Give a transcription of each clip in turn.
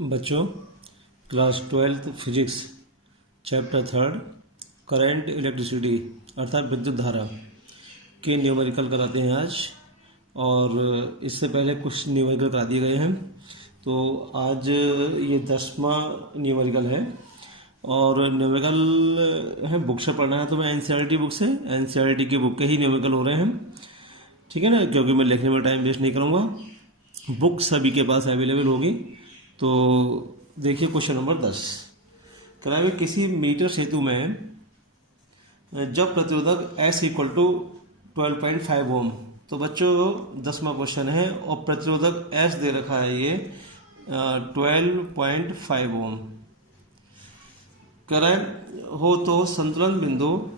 बच्चों, class 12th physics chapter 3 current electricity अर्थात विद्युत धारा के न्यूमेरिकल कराते हैं आज। और इससे पहले कुछ न्यूमेरिकल करा दिए गए हैं, तो आज ये 10वां न्यूमेरिकल है। और न्यूमेरिकल है बुक से पढ़ना है, तो मैं एनसीईआरटी बुक से एनसीईआरटी की बुक के ही न्यूमेरिकल हो रहे हैं, ठीक है ना, क्योंकि मैं लिखने में टाइम वेस्ट नहीं करूँगा। बुक सभी के पास अवेलेबल होगी। तो देखिए क्वेश्चन नंबर 10 कराए, किसी मीटर सेतु में जब प्रतिरोधक S इक्वल टू 12.5 ओम। तो बच्चों 10वां क्वेश्चन है और प्रतिरोधक S दे रखा है ये 12.5 ओम कराए हो, तो संतुलन बिंदु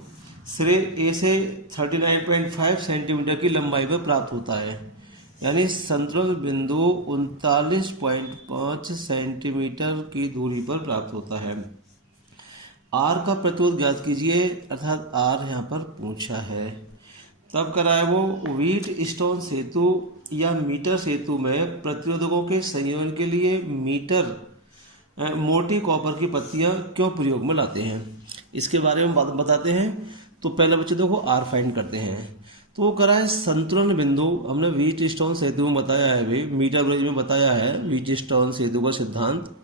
सिरे A से 39.5 सेंटीमीटर की लंबाई पर प्राप्त होता है। यानी संतुलन बिंदु 39.5 सेंटीमीटर की दूरी पर प्राप्त होता है। R का प्रतिरोध ज्ञात कीजिए, अर्थात R यहाँ पर पूछा है। तब कराए वो व्हीट स्टोन सेतु या मीटर सेतु में प्रतिरोधकों के संयोजन के लिए मीटर मोटी कॉपर की पत्तियां क्यों प्रयोग में लाते हैं, इसके बारे में बताते हैं। तो पहले बच्चे देखो R फाइंड करते हैं। तो वो करा है संतुलन बिंदु, हमने व्हीट स्टोन सेतु में बताया है, भी मीटर ब्रिज में बताया है व्हीट स्टोन सेतु का सिद्धांत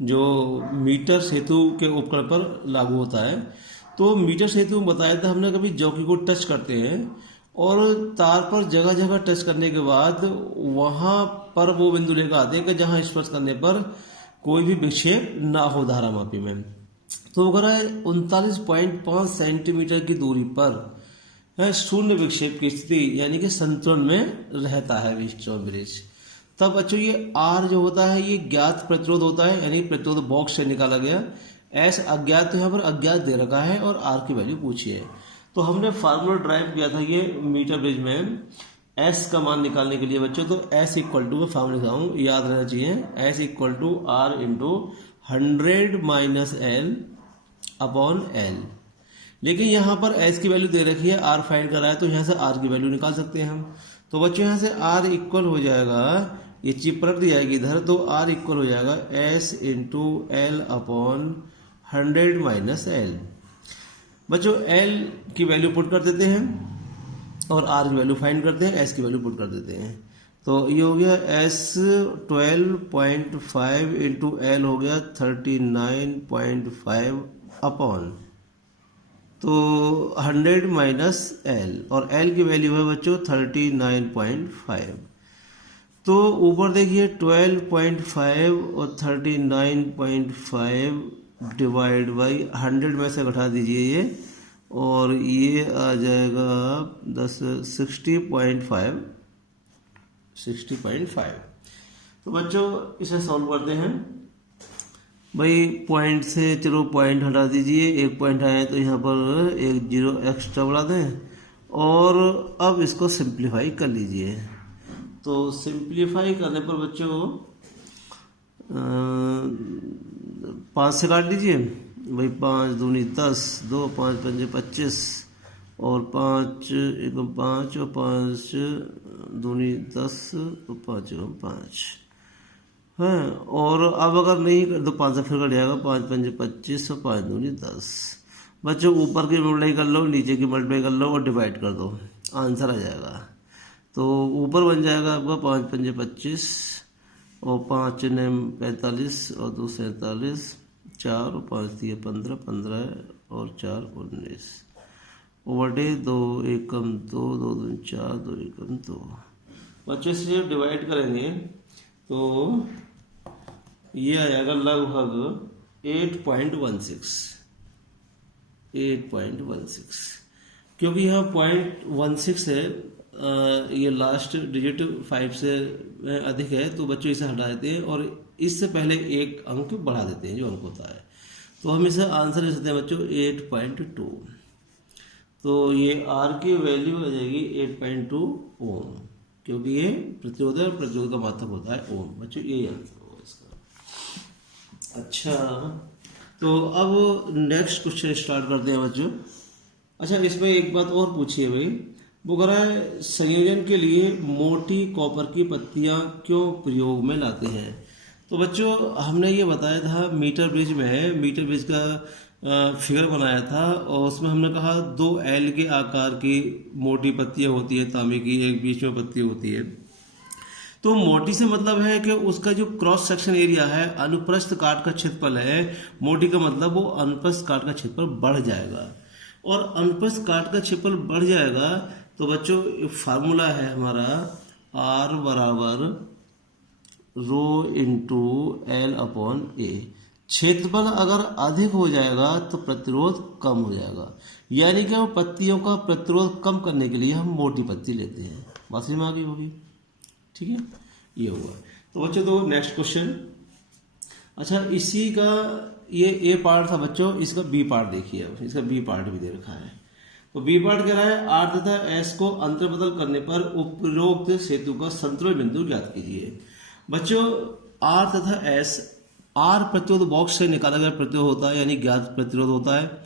जो मीटर सेतु के उपकरण पर लागू होता है। तो मीटर सेतु में बताया था हमने, कभी चौकी को टच करते हैं और तार पर जगह जगह टच करने के बाद वहां पर वो बिंदु लेकर आते हैं कि जहां स्पर्श करने पर कोई भी विक्षेप ना हो धारा मापी में। तो वो करा है 39.5 सेंटीमीटर की दूरी पर शून्य विक्षेप की स्थिति, यानी कि संतुलन में रहता है व्हीटस्टोन ब्रिज। तब बच्चों ये R जो होता है ये ज्ञात प्रतिरोध होता है, यानी प्रतिरोध बॉक्स से निकाला गया। S अज्ञात, तो यहाँ पर अज्ञात दे रखा है और R की वैल्यू पूछी है। तो हमने फार्मूला ड्राइव किया था ये मीटर ब्रिज में S का मान निकालने के लिए बच्चों। तो S इक्वल टू, मैं फार्मूला लिखाऊँ, याद रहना चाहिए, S equal to R into 100 minus L upon L। लेकिन यहाँ पर S की वैल्यू दे रखी है, R फाइंड करा है, तो यहाँ से R की वैल्यू निकाल सकते हैं हम। तो बच्चों यहाँ से R इक्वल हो जाएगा, ये चिप पलट दी जाएगी इधर, तो R इक्वल हो जाएगा S into L upon 100 minus L। बच्चों L की वैल्यू पुट कर देते हैं और R की वैल्यू फाइंड करते हैं, S की वैल्यू पुट कर देते हैं। तो ये हो गया S 12.5 इंटू L हो गया 39.5 अपॉन, तो 100 माइनस L, और L की वैल्यू है बच्चों 39.5। तो ऊपर देखिए 12.5 और 39.5 डिवाइड बाई 100 में से घटा दीजिए ये, और ये आ जाएगा 60.5। तो बच्चों इसे सॉल्व करते हैं। भाई पॉइंट से चलो पॉइंट हटा दीजिए, एक पॉइंट आया तो यहाँ पर एक जीरो एक्स्ट्रा बढ़ा दें, और अब इसको सिंप्लीफाई कर लीजिए। तो सिंप्लीफाई करने पर बच्चों 5 से काट लीजिए। भाई 5 दूनी 10, 2 5 5 25, और 5 एकम 5 और 5 दूनी 10 और 5 एकम 5 है। और अब अगर नहीं तो 5 से फिर कट जाएगा, 5 5 25 और 5 दूनी 10। बच्चों ऊपर की मल्टीप्लाई कर लो, नीचे की मल्टीप्लाई कर लो और डिवाइड कर दो, आंसर आ जाएगा। तो ऊपर बन जाएगा आपका 5 5 25 और 5 ने 45 और 2 47, 4 और 5 दिए 15, 15 और 4 19, बटे 2 एकम 2, 2 दूनी 4, 2 एकम 2। बच्चों से जब डिवाइड करेंगे तो ये आ जाएगा लगभग 8.16, क्योंकि यहाँ 0.16 है, ये लास्ट डिजिट 5 से अधिक है, तो बच्चों इसे हटा देते हैं और इससे पहले एक अंक बढ़ा देते हैं जो अंक होता है। तो हम इसे आंसर ले सकते हैं बच्चों 8.2। तो ये R की वैल्यू आ जाएगी 8.2 ओम, क्योंकि ये प्रतिरोध है और प्रतिरोध का मात्रक होता है ओम। बच्चों ये आंसर होगा इसका। अच्छा, तो अब नेक्स्ट क्वेश्चन स्टार्ट करते हैं बच्चों। अच्छा, इसमें एक बात और पूछिए भाई, वो कह रहा है संयोजन के लिए मोटी कॉपर की पत्तियां क्यों प्रयोग में लाते हैं। तो बच्चों हमने ये बताया था मीटर ब्रिज में, मीटर ब्रिज का फिगर बनाया था और उसमें हमने कहा 2 एल के आकार की मोटी पत्तियां होती है तांबे की, एक बीच में पत्ती होती है। तो मोटी से मतलब है कि उसका जो क्रॉस सेक्शन एरिया है, अनुप्रस्थ काट का क्षेत्रफल है, मोटी का मतलब वो अनुप्रस्थ काट का क्षेत्रफल बढ़ जाएगा। और अनुप्रस्थ काट का क्षेत्रफल बढ़ जाएगा तो बच्चों फार्मूला है हमारा R बराबर रो इंटू एल अपॉन ए। क्षेत्रफल अगर अधिक हो जाएगा तो प्रतिरोध कम हो जाएगा, यानी कि पत्तियों का प्रतिरोध कम करने के लिए हम मोटी पत्ती लेते हैं। बात समझ में आ गई होगी, ठीक है, ये हुआ। तो बच्चों तो नेक्स्ट क्वेश्चन, अच्छा इसी का ये ए पार्ट था बच्चों, इसका बी पार्ट देखिए, अब इसका बी पार्ट भी दे रखा है। तो बी पार्ट कह रहा है आर तथा एस को अंतर बदल करने पर उपरोक्त सेतु का संतुलन बिंदु ज्ञात कीजिए। बच्चों आर तथा एस, आर प्रतिरोध बॉक्स से निकाला गया प्रतिरोध होता है, यानी ज्ञात प्रतिरोध होता है।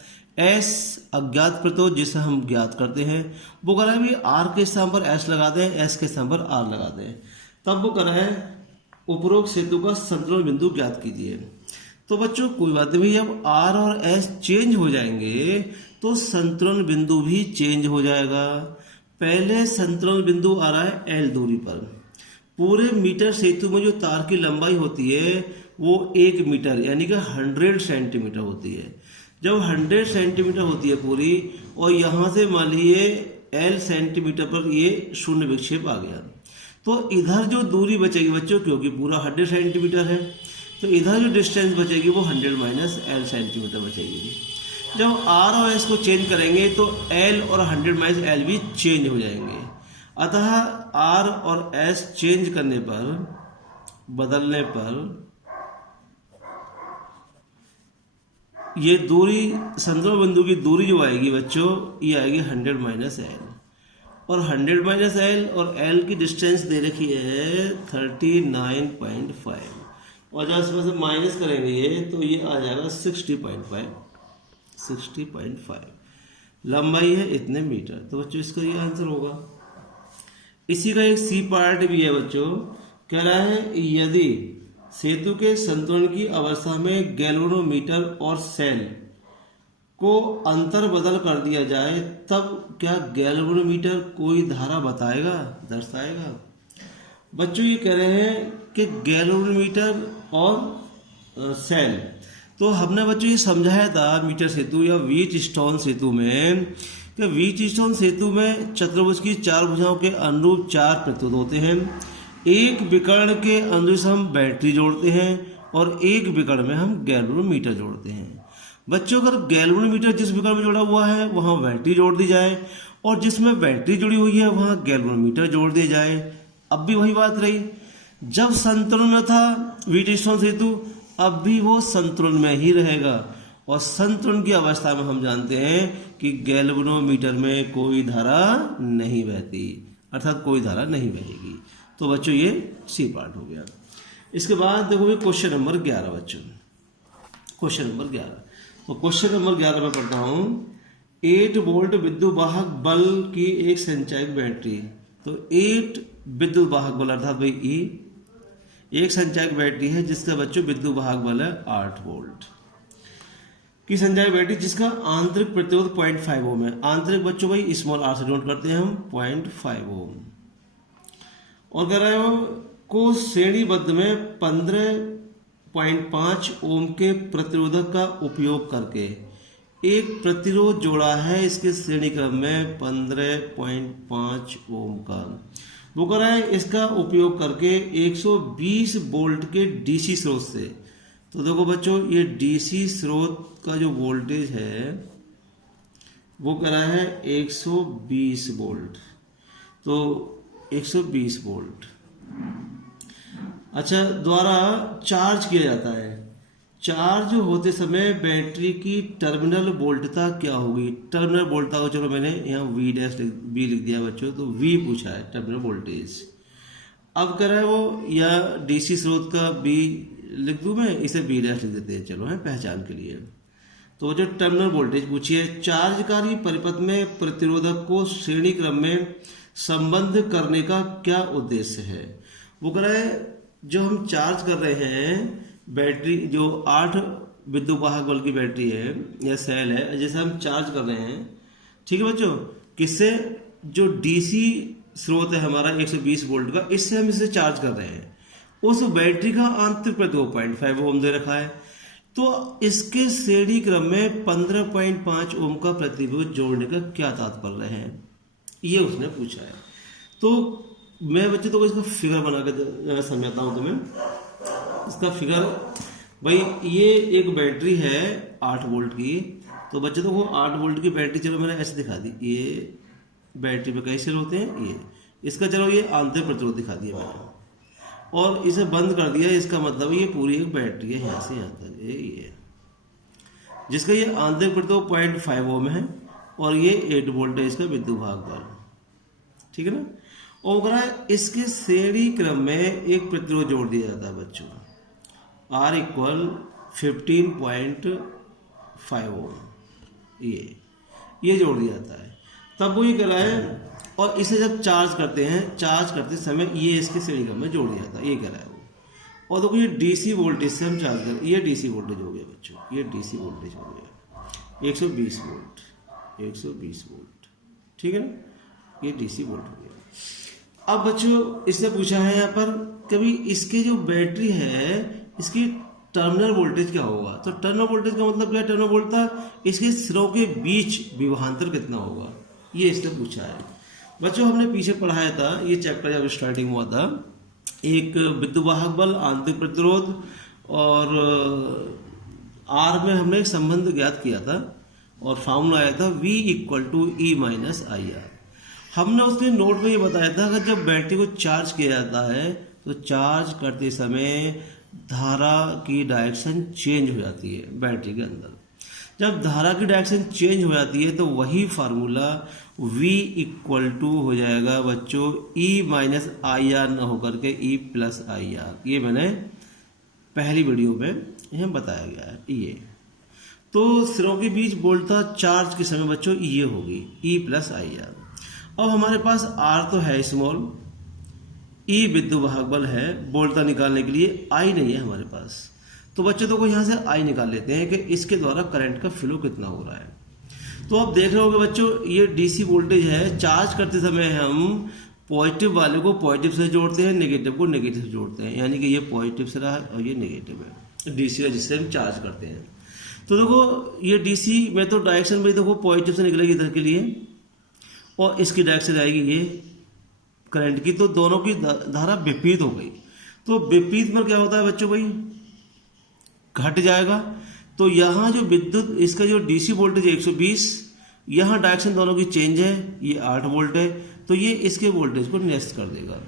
एस अज्ञात प्रतिरोध जिसे हम ज्ञात करते हैं। वो कह रहा है भी आर के स्थान पर एस लगा दें, एस के स्थान पर आर लगा दें, तब वो कह रहा है उपरोक्त सेतु का संतुलन बिंदु ज्ञात कीजिए। तो बच्चों कोई बात नहीं, जब आर और एस चेंज हो जाएंगे तो संतुलन बिंदु भी चेंज हो जाएगा। पहले संतुलन बिंदु आ रहा है एल दूरी पर। पूरे मीटर सेतु में जो तार की लंबाई होती है वो 1 मीटर यानी कि 100 सेंटीमीटर होती है। जब 100 सेंटीमीटर होती है पूरी, और यहाँ से मान लीजिए एल सेंटीमीटर पर ये शून्य विक्षेप आ गया, तो इधर जो दूरी बचेगी बच्चों, क्योंकि पूरा 100 सेंटीमीटर है, तो इधर जो डिस्टेंस बचेगी वो 100 माइनस एल सेंटीमीटर बचेगी। जब आर और एस को चेंज करेंगे तो एल और 100 माइनस एल भी चेंज हो जाएंगे। अतः आर और एस चेंज करने पर, बदलने पर ये दूरी, संतुलन बिंदु की दूरी जो आएगी बच्चों, ये आएगी 100 माइनस एल, और 100 माइनस एल और एल की डिस्टेंस दे रखी है 39.5, और जब इसमें से माइनस करेंगे ये तो ये आ जाएगा 60.5 लंबाई है इतने मीटर। तो बच्चों इसका ये आंसर होगा। इसी का एक सी पार्ट भी है बच्चों, कह रहा है यदि सेतु के संतुलन की अवस्था में गैल्वेनोमीटर और सेल को अंतर बदल कर दिया जाए तब क्या गैल्वेनोमीटर कोई धारा बताएगा, दर्शाएगा? बच्चों ये कह रहे हैं कि गैल्वेनोमीटर और सेल, तो हमने बच्चों ये समझाया था मीटर सेतु या व्हीट स्टोन सेतु में कि व्हीट स्टोन सेतु में चतुर्भुज की 4 भुजाओं के अनुरूप 4 प्रतिरोध होते हैं। एक विकर्ण के अनुरूप हम बैटरी जोड़ते हैं और एक विकर्ण में हम गैल्वेनोमीटर जोड़ते हैं। बच्चों अगर गैल्वेनोमीटर जिस विकर्ण में जुड़ा हुआ है वहां बैटरी जोड़ दी जाए, और जिसमें बैटरी जुड़ी हुई है वहां गैल्वेनोमीटर जोड़ दिया जाए। अब भी वही बात रही, जब संतुलन में था व्हीट स्टोन सेतु, अब भी वो संतुलन में ही रहेगा, और संतुलन की अवस्था में हम जानते हैं कि गैल्वेनोमीटर में कोई धारा नहीं बहती, अर्थात कोई धारा नहीं बहेगी। तो बच्चों ये सी पार्ट हो गया। इसके बाद देखो क्वेश्चन नंबर 11 बच्चों, क्वेश्चन नंबर 11। तो क्वेश्चन नंबर 11 में पढ़ता हूं 8 वोल्ट विद्युत वाहक बल की एक संचायक बैटरी। तो 8 विद्युत वाहक बल अर्थात भाई ई, एक संचायक बैटरी है जिसका बच्चों विद्युत वाहक बल है 8 वोल्ट की संचायक बैटरी, जिसका आंतरिक प्रतिरोध 0.5 ओम है। आंतरिक बच्चों भाई स्मॉल आर से नोट करते हैं हम 0.5 ओम, और कह रहे हो को श्रेणीबद्ध में 15.5 ओम के प्रतिरोधक का उपयोग करके एक प्रतिरोध जोड़ा है इसके श्रेणी क्रम में 15.5 ओम का। वो कह रहा है इसका उपयोग करके 120 वोल्ट के डीसी स्रोत से। तो देखो बच्चों ये डीसी स्रोत का जो वोल्टेज है वो कह रहा है 120 वोल्ट, तो 120 वोल्ट अच्छा द्वारा चार्ज किया जाता है। चार्ज होते समय बैटरी की टर्मिनल वोल्टता क्या होगी? टर्मिनल वोल्टता को चलो मैंने यहाँ वी लिख दिया बच्चों, तो वी पूछा है टर्मिनल वोल्टेज। अब कह रहा है वो, या डीसी स्रोत का बी लिख दूं मैं, इसे बी लिख देते हैं चलो है पहचान के लिए। तो जो टर्मिनल वोल्टेज पूछी है, चार्जकारी परिपथ में प्रतिरोधक को श्रेणी क्रम में संबद्ध करने का क्या उद्देश्य है? वो कह रहा है जो हम चार्ज कर रहे हैं बैटरी, जो 8 विद्युत वाहक बल की बैटरी है या सेल है, जैसे हम चार्ज कर रहे हैं, ठीक है बच्चों, किससे? जो डीसी स्रोत है हमारा 120 वोल्ट का, इससे हम इसे चार्ज कर रहे हैं। उस बैटरी का आंतरिक प्रतिरोध 0.5 ओम दे रखा है, तो इसके श्रेणी क्रम में 15.5 ओम का प्रतिरोध जोड़ने का क्या तात्पर्य है, ये उसने पूछा है। तो मैं बच्चे तो इसका फिगर बना के समझाता हूं तुम्हें। इसका फिगर भाई, ये एक बैटरी है 8 वोल्ट की, तो बच्चे तो वो 8 वोल्ट की बैटरी, चलो मैंने ऐसे दिखा दी, ये बैटरी पे कई सेल होते हैं, ये इसका चलो ये आंतरिक प्रतिरोध दिखा दिया मैंने, और इसे बंद कर दिया। इसका मतलब ये पूरी एक बैटरी है, यहाँ से यहाँ तक ये जिसका ये आंतरिक प्रतिरोध 0.5 ओम है, और ये 8 वोल्ट है इसका विद्युत भाग बल, ठीक है ना। और कह रहा है इसके श्रेणी क्रम में एक प्रतिरोध जोड़ दिया जाता है बच्चों, R इक्वल 15.5 ओम, ये जोड़ दिया जाता है। तब वो ये कह रहा है, और इसे जब चार्ज करते हैं, चार्ज करते समय ये इसके श्रेणी क्रम में जोड़ दिया जाता है, ये कह रहा है वो। और देखो ये डीसी वोल्टेज से हम चार्ज कर, ये डीसी वोल्टेज हो गया बच्चों, ये डीसी वोल्टेज हो गया 120 वोल्ट, 120 वोल्ट, ठीक है ना, ये डीसी वोल्ट हो गया। अब बच्चों इससे पूछा है यहाँ पर, कभी इसकी जो बैटरी है इसकी टर्मिनल वोल्टेज क्या होगा। तो टर्मिनल वोल्टेज का मतलब क्या है? टर्मिनल वोल्टेज इसके सिरों के बीच विभवांतर कितना होगा, ये इसने पूछा है। बच्चों हमने पीछे पढ़ाया था, ये चैप्टर जब स्टार्टिंग हुआ था, एक विद्युत वाहक बल, आंतरिक प्रतिरोध और आर में हमने एक संबंध ज्ञात किया था, और फार्मूला आया था V equal to E minus I R. हमने उसमें नोट में ये बताया था, अगर जब बैटरी को चार्ज किया जाता है तो चार्ज करते समय धारा की डायरेक्शन चेंज हो जाती है बैटरी के अंदर। जब धारा की डायरेक्शन चेंज हो जाती है तो वही फार्मूला V इक्वल टू हो जाएगा बच्चों E माइनस आई आर न होकर के E प्लस आई आर। ये मैंने पहली वीडियो में यह बताया गया है। ये तो सिरों के बीच बोलता चार्ज के समय बच्चों ये होगी E प्लस आई आर। अब हमारे पास R तो है स्मॉल, E विद्युत वाहक बल है, बोल्टा निकालने के लिए I नहीं है हमारे पास। तो बच्चों तो को यहाँ से I निकाल लेते हैं कि इसके द्वारा करंट का फ्लो कितना हो रहा है। तो आप देख रहे होगे बच्चों, ये डीसी वोल्टेज है, चार्ज करते समय हम पॉजिटिव वाले को पॉजिटिव से जोड़ते हैं, नेगेटिव को नेगेटिव से जोड़ते हैं, यानी कि ये पॉजिटिव से रहा है और ये नेगेटिव है डीसी का, जिससे हम चार्ज करते हैं। तो देखो ये डीसी में तो डायरेक्शन में देखो पॉजिटिव से निकलेगी इधर के लिए, और इसकी डायरेक्शन आएगी ये करंट की, तो दोनों की धारा विपरीत हो गई। तो विपरीत में क्या होता है बच्चों भाई, घट जाएगा। तो यहाँ जो विद्युत इसका जो डीसी वोल्टेज 120, यहाँ डायरेक्शन दोनों की चेंज है, ये 8 वोल्ट है, तो ये इसके वोल्टेज को न्यस्त कर देगा।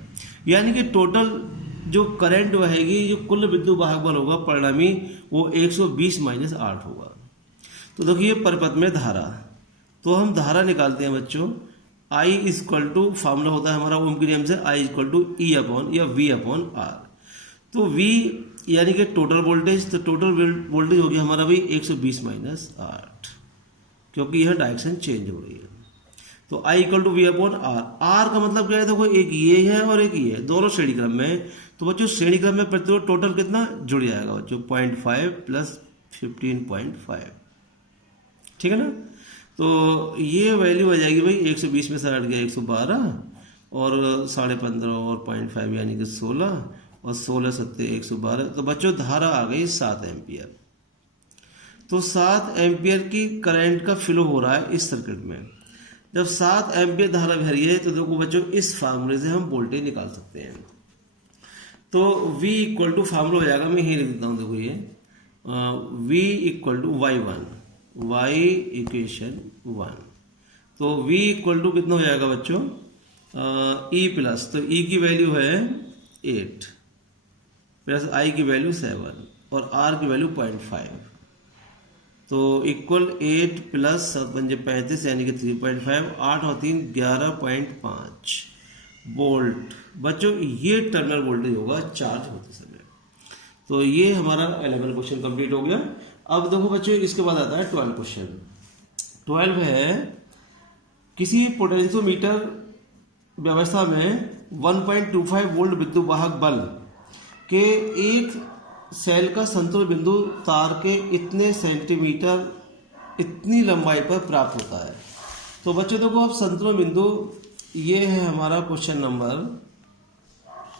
यानी कि टोटल जो करंट बहेगी, जो कुल विद्युत वाहक बल होगा परिणामी, वो 120 माइनस 8 होगा। तो देखिए परिपथ में धारा, तो हम धारा निकालते हैं बच्चों, I इक्वल टू फार्मूला होता है हमारा ओम के नियम से, I equal to E upon या V अपॉन R। तो V यानी कि टोटल वोल्टेज, तो टोटल वोल्टेज हो गया हमारा भी 120 माइनस 8, क्योंकि यह डायरेक्शन चेंज हो रही है। तो I equal to V upon R। R का मतलब क्या है, देखो एक ये है और एक ये है, दोनों श्रेणी क्रम में। तो बच्चों श्रेणी क्रम में प्रतिरोध टोटल कितना जुड़ जाएगा बच्चों, 0.5 प्लस 15.5, ठीक है ना। तो ये वैल्यू आ जाएगी भाई 120 में से हट गया 112, और 15.5 और 0.5 यानी कि 16, और 16 सत्ते 112। तो बच्चों धारा आ गई 7 एम्पियर। तो 7 एम्पियर की करंट का फ्लो हो रहा है इस सर्किट में। जब 7 एम्पियर धारा बह रही है तो देखो बच्चों इस फार्मूले से हम वोल्टेज निकाल सकते हैं। तो V इक्वल टू फार्मूला हो जाएगा, मैं यही लिख देता हूँ, देखो ये V equal to Y equation 1। तो V इक्वल टू कितना हो जाएगा बच्चों, E प्लस, तो E की वैल्यू है 8 प्लस I की वैल्यू 7 और R की वैल्यू 0.5, तो इक्वल 8 प्लस 7×5 यानी कि 3.5, 8 और 3 11.5 वोल्ट बच्चों, ये टर्मिनल वोल्टेज होगा चार्ज होते समय। तो ये हमारा 11 क्वेश्चन कंप्लीट हो गया। अब देखो बच्चों इसके बाद आता है 12 क्वेश्चन। 12 है, किसी पोटेंशियोमीटर व्यवस्था में 1.25 वोल्ट विद्युत वाहक बल कि एक सेल का संतुलन बिंदु तार के इतने सेंटीमीटर इतनी लंबाई पर प्राप्त होता है। तो बच्चों देखो अब संतुलन बिंदु ये है हमारा क्वेश्चन नंबर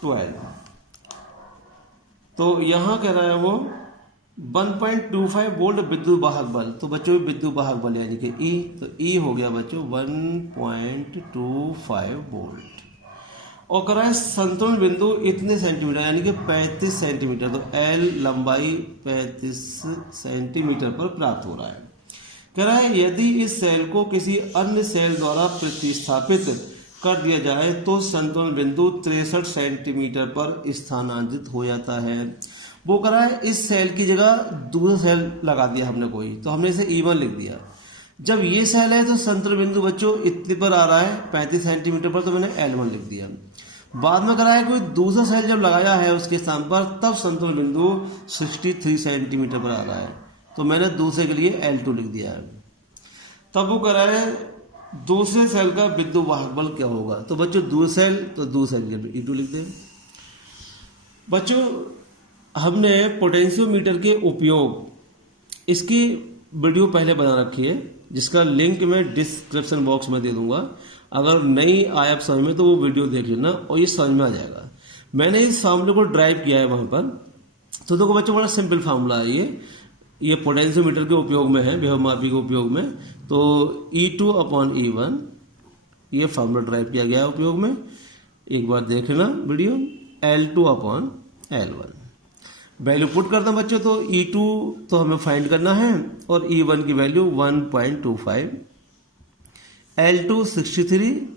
12। तो यहाँ कह रहा है वो 1.25 वोल्ट विद्युत वाहक बल। तो बच्चों विद्युत वाहक बल यानी कि E, तो E हो गया बच्चों 1.25 वोल्ट। और कह रहा है संतुलन बिंदु इतने सेंटीमीटर यानी कि 35 सेंटीमीटर, तो L लंबाई 35 सेंटीमीटर पर प्राप्त हो रहा है। कह रहा है यदि इस सेल को किसी अन्य सेल द्वारा प्रतिस्थापित कर दिया जाए तो संतुलन बिंदु 63 सेंटीमीटर पर स्थानांतरित हो जाता है। वो कह रहा है इस सेल की जगह दूसरा सेल लगा दिया हमने कोई, तो हमने इसे E1 लिख दिया। जब ये सेल है तो संतुलन बिंदु बच्चों इतने पर आ रहा है 35 सेंटीमीटर पर, तो मैंने L1 लिख दिया। बाद में करा है कोई दूसरा सेल जब लगाया है उसके स्थान पर तब संतुलन बिंदु 63 सेंटीमीटर पर आ रहा है, तो मैंने दूसरे के लिए L2 लिख दिया है। तब वो कह रहा है दूसरे सेल का विद्युत वाहक बल क्या होगा। तो बच्चों दूसरे सेल, तो दूसरे सेल के लिए E2 लिख दें। बच्चों हमने पोटेंशियोमीटर के उपयोग इसकी वीडियो पहले बना रखी है, जिसका लिंक मैं डिस्क्रिप्शन बॉक्स में दे दूंगा। अगर नहीं आया आप समझ में तो वो वीडियो देख लेना और ये समझ में आ जाएगा। मैंने इस फार्मूले को ड्राइव किया है वहाँ पर। तो देखो बच्चों बड़ा सिंपल फार्मूला है ये पोटेंशियोमीटर के उपयोग में है, विभवमापी के उपयोग में। तो E2/E1 ये फार्मूला ड्राइव किया गया है उपयोग में, एक बार देख लेना वीडियो। L2/L1 वैल्यू पुट करता हूँ बच्चों। तो E2 तो हमें फाइंड करना है और E1 की value 1.25, L2 63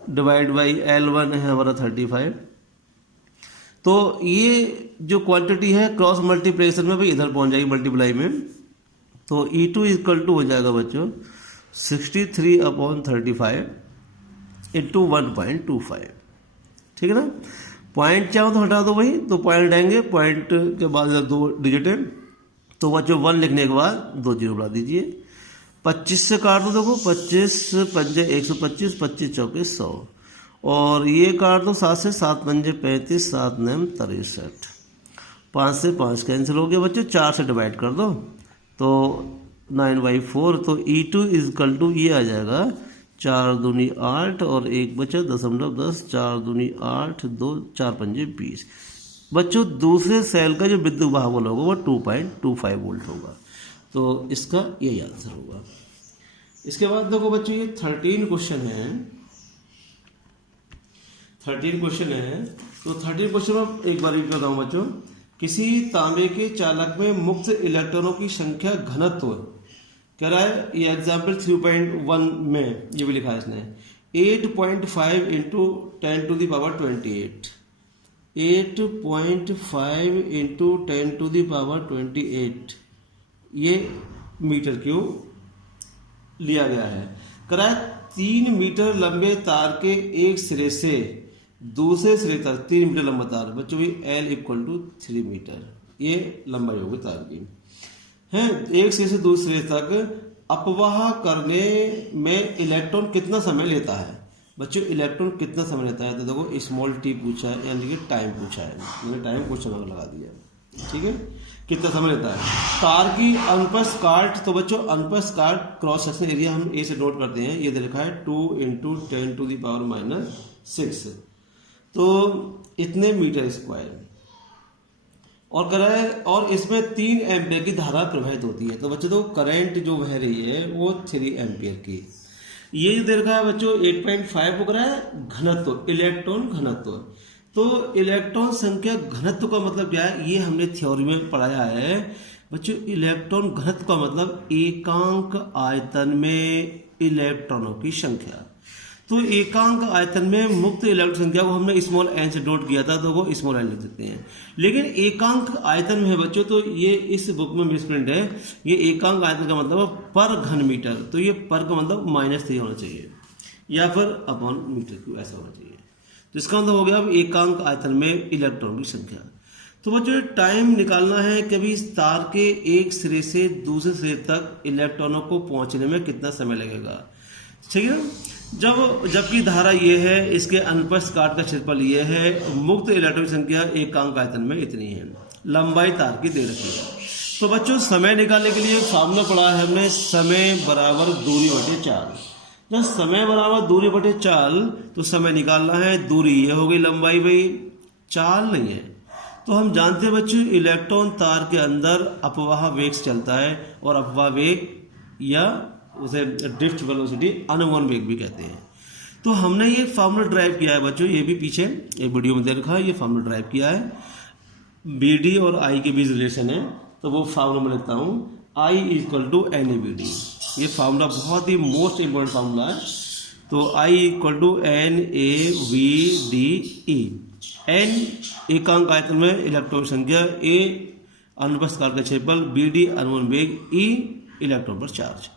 divide by L1 है हमारा 35। तो ये जो क्वांटिटी है क्रॉस मल्टीप्लिकेशन में भी इधर पहुंच जाएगी मल्टीप्लाई में। तो E2 इक्वल टू हो जाएगा बच्चों 63/35 इंटू 1.25, ठीक है ना। पॉइंट चाहो तो हटा दो वही, तो पॉइंट आएंगे, पॉइंट के बाद इधर 2 डिजिट है, तो बच्चों 1 लिखने के बाद 2 जीरो बढ़ा दीजिए। 25 से काट दो, देखो 25 पंजे 125, 25 चौके 100, और ये काट दो 7 से, 7 पंजे 35, 7 9 63, 5 से 5 कैंसिल हो गया बच्चों। 4 से डिवाइड कर दो तो 9/4। तो E2 इक्वल टू ये आ जाएगा 4 दूनी 8 और 1 बचा 0.10, 4 दूनी 8, 2 4 पंजे 20। बच्चों दूसरे सेल का जो विद्युत वाहक बल होगा वो 2.25 वोल्ट होगा। तो इसका यही आंसर होगा। इसके बाद देखो बच्चों ये 13 क्वेश्चन है। 13 क्वेश्चन है, तो 13 क्वेश्चन में एक बार रिपीट करता हूँ बच्चों। किसी तांबे के चालक में मुक्त इलेक्ट्रॉनों की संख्या घनत्व कह रहा है, ये एग्जाम्पल 3.1 में ये भी लिखा है इसने 8.5 इंटू 10⁻28, 8.5 इंटू 10⁻28 ये मीटर क्यूब लिया गया है। कह रहा है 3 मीटर लंबे तार के एक सिरे से दूसरे सिरे तक 3 मीटर लंबा तार, बच्चों भी L इक्वल टू 3 मीटर ये लंबाई होगी तार की है। एक सिरे से दूसरे तक अपवाह करने में इलेक्ट्रॉन कितना समय लेता है। बच्चों इलेक्ट्रॉन कितना समय लेता है, तो देखो स्मॉल t पूछा है यानी कि टाइम पूछा है, मैंने टाइम क्वेश्चन लगा दिया, ठीक है। कितना समय लेता है तार की अनुप्रस्थ काट। तो बच्चों अनुप्रस्थ काट क्रॉस सेक्शन एरिया हम ए से नोट करते हैं, ये दे रखा है 2 इंटू 10⁻⁻6, तो इतने मीटर स्क्वायर। और कह रहा है और इसमें 3 एम्पियर की धारा प्रवाहित होती है। तो बच्चों तो करंट जो बह रही है वो 3 एम्पियर की। ये जो दे रखा है बच्चों 8.5 को कह रहा है घनत्व, इलेक्ट्रॉन घनत्व। तो इलेक्ट्रॉन संख्या घनत्व का मतलब क्या है, ये हमने थ्योरी में पढ़ाया है बच्चों। इलेक्ट्रॉन घनत्व का मतलब एकांक आयतन में इलेक्ट्रॉनों की संख्या। तो एकांक आयतन में मुक्त इलेक्ट्रॉन संख्या को हमने स्मॉल n से नोट किया था, तो वो स्मॉल n लिख देते हैं। लेकिन एकांक आयतन में है बच्चों, तो ये इस बुक में मिसप्रिंट है। ये एकांक आयतन का मतलब पर घन मीटर, तो ये पर का मतलब -3 होना चाहिए या फिर अपॉन मीटर क्यूब ऐसा होना चाहिए। तो इसका मतलब हो गया अब एकांक आयतन में इलेक्ट्रॉन की संख्या। तो बच्चों टाइम निकालना है कभी इस तार के एक सिरे से दूसरे सिरे तक इलेक्ट्रॉनों को पहुंचने में कितना समय लगेगा, ठीक है। जबकि धारा ये है, इसके अनुप्रस्थ काट का क्षेत्रफल ये है, मुक्त इलेक्ट्रॉन की संख्या एकांक आयतन में इतनी है, लंबाई तार की दे रखी है। तो बच्चों समय निकालने के लिए फार्मूला पढ़ा है हमने, समय बराबर दूरी बटे चाल। जब समय बराबर दूरी बटे चाल, तो समय निकालना है, दूरी ये हो गई लंबाई भाई, चाल नहीं है। तो हम जानते हैं बच्चों इलेक्ट्रॉन तार के अंदर अपवाह वेग से चलता है, और अपवाह वेग या उसे ड्रिफ्ट वेलोसिटी अनुवन वेग भी कहते हैं। तो हमने ये फार्मूला ड्राइव किया है बच्चों, ये भी पीछे एक वीडियो में दे रखा है, ये फार्मूला ड्राइव किया है। बी डी और आई के बीच रिलेशन है, तो वो फार्मूला मैं लिखता हूँ, I equal to N A B D. ये फार्मूला बहुत ही मोस्ट इंपॉर्टेंट फार्मूला है। तो I equal to N A V D E. N एकांक आयतन में इलेक्ट्रॉन संख्या, ए अनुप्रस्थ काट का क्षेत्रफल, बी डी अनुवन वेग, ई इलेक्ट्रॉन पर चार्ज,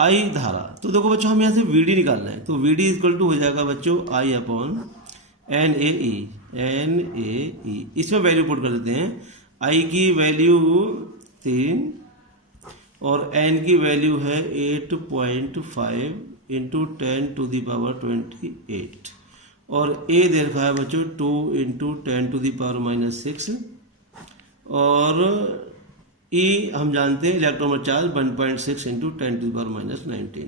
आई धारा। तो देखो बच्चों हम यहाँ से वी डी निकालना है, तो वी डी इक्वल टू हो जाएगा बच्चों I upon N A E, N A E. इसमें वैल्यू पुट कर देते हैं, आई की वैल्यू 3 और एन की वैल्यू है 8.5 इंटू 10⁻28, और ए दे रखा है बच्चों 2 इंटू 10⁻⁻6, और ई हम जानते हैं इलेक्ट्रॉन पर चार्ज 1.6 इंटू 10⁻⁻19।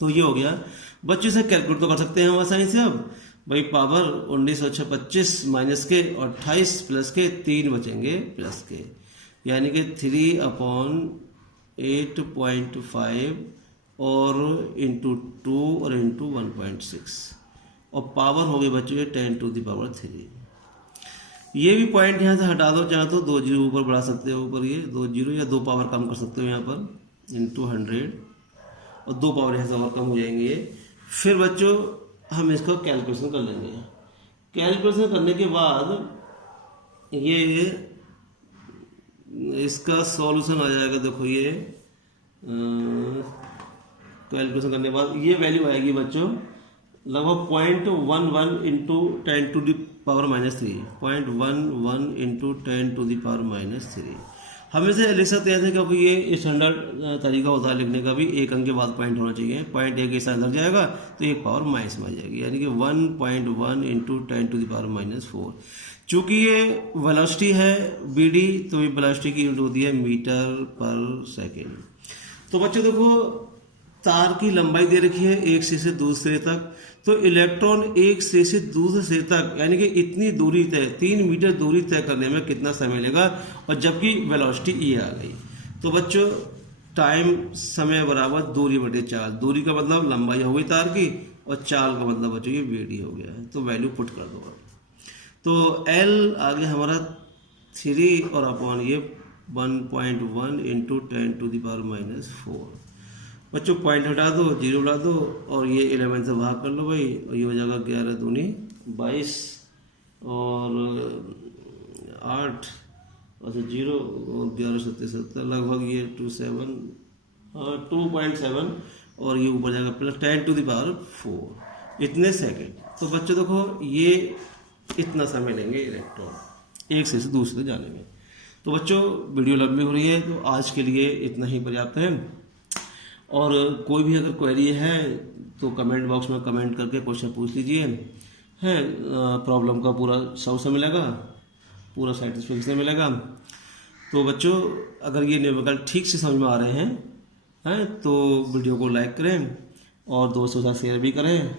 तो ये हो गया बच्चों, से कैलकुलेट तो कर सकते हैं हम आसानी से। अब भाई पावर 1925 माइनस के और 28 प्लस के 3 बचेंगे प्लस के, यानी कि 3/8.5 और इंटू 2 और इंटू 1.6, और पावर हो गई बच्चों 10⁻3। ये भी पॉइंट यहाँ से हटा दो, चाहे तो 2 जीरो ऊपर बढ़ा सकते हो, ऊपर ये 2 जीरो या 2 पावर कम कर सकते हो यहाँ पर, इंटू 100, और 2 पावर यहाँ से और कम हो जाएंगे ये। फिर बच्चों हम इसको कैलकुलेशन कर लेंगे। कैलकुलेशन करने के बाद ये इसका सॉल्यूशन आ जाएगा। देखो ये कैलकुलेशन करने के बाद ये वैल्यू आएगी बच्चों लगभग 0.11 इंटू 10⁻³ 0.11 इंटू 10⁻³ हम इसे लिख सकते हैं, क्योंकि ये स्टैंडर्ड तरीका होता है लिखने का भी, एक अंक के बाद पॉइंट होना चाहिए। पॉइंट एक ऐसा अंदर जाएगा तो एक पावर माइनस में आ जाएगी, यानी कि 1.1 इंटू 10⁻⁴। चूँकि ये वेलोसिटी है बी डी, तो ये वेलोसिटी की यूनिट होती है मीटर पर सेकेंड। तो बच्चों देखो तार की लंबाई दे रखी है एक सिरे से दूसरे सिरे तक, तो इलेक्ट्रॉन एक सिरे से दूसरे सिरे तक यानी कि इतनी दूरी तय 3 मीटर दूरी तय करने में कितना समय लेगा, और जबकि वेलोसिटी ये आ गई। तो बच्चों टाइम समय बराबर दूरी बटे चाल, दूरी का मतलब लंबाई हो गई तार की, और चाल का मतलब बच्चों ये वीडी हो गया है। तो वैल्यू पुट कर दो। तो एल आगे हमारा 3 और अपॉन ये 1.1 इंटू 10⁻⁴। बच्चों पॉइंट हटा दो, जीरो हटा दो, और ये 11 से भाग कर लो भाई, और ये हो जाएगा 11 दूनी 22 और 8 और 0 और 11 सत्तर 70 लगभग ये 2.7 और ये ऊपर जाएगा प्लस 10⁻⁴ इतने सेकंड। तो बच्चों देखो ये इतना समय लेंगे इलेक्ट्रॉन एक से दूसरे जाने में। तो बच्चों वीडियो लंबी हो रही है, तो आज के लिए इतना ही पर्याप्त है। और कोई भी अगर क्वेरी है तो कमेंट बॉक्स में कमेंट करके क्वेश्चन पूछ लीजिए, है प्रॉब्लम का पूरा सॉल्यूशन मिलेगा, पूरा सेटिस्फेक्शन मिलेगा। तो बच्चों अगर ये न्यूमेरिकल ठीक से समझ में आ रहे हैं तो वीडियो को लाइक करें और दोस्तों के साथ शेयर भी करें,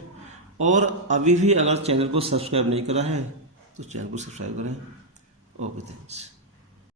और अभी भी अगर चैनल को सब्सक्राइब नहीं करा है तो चैनल को सब्सक्राइब करें। Okay thanks.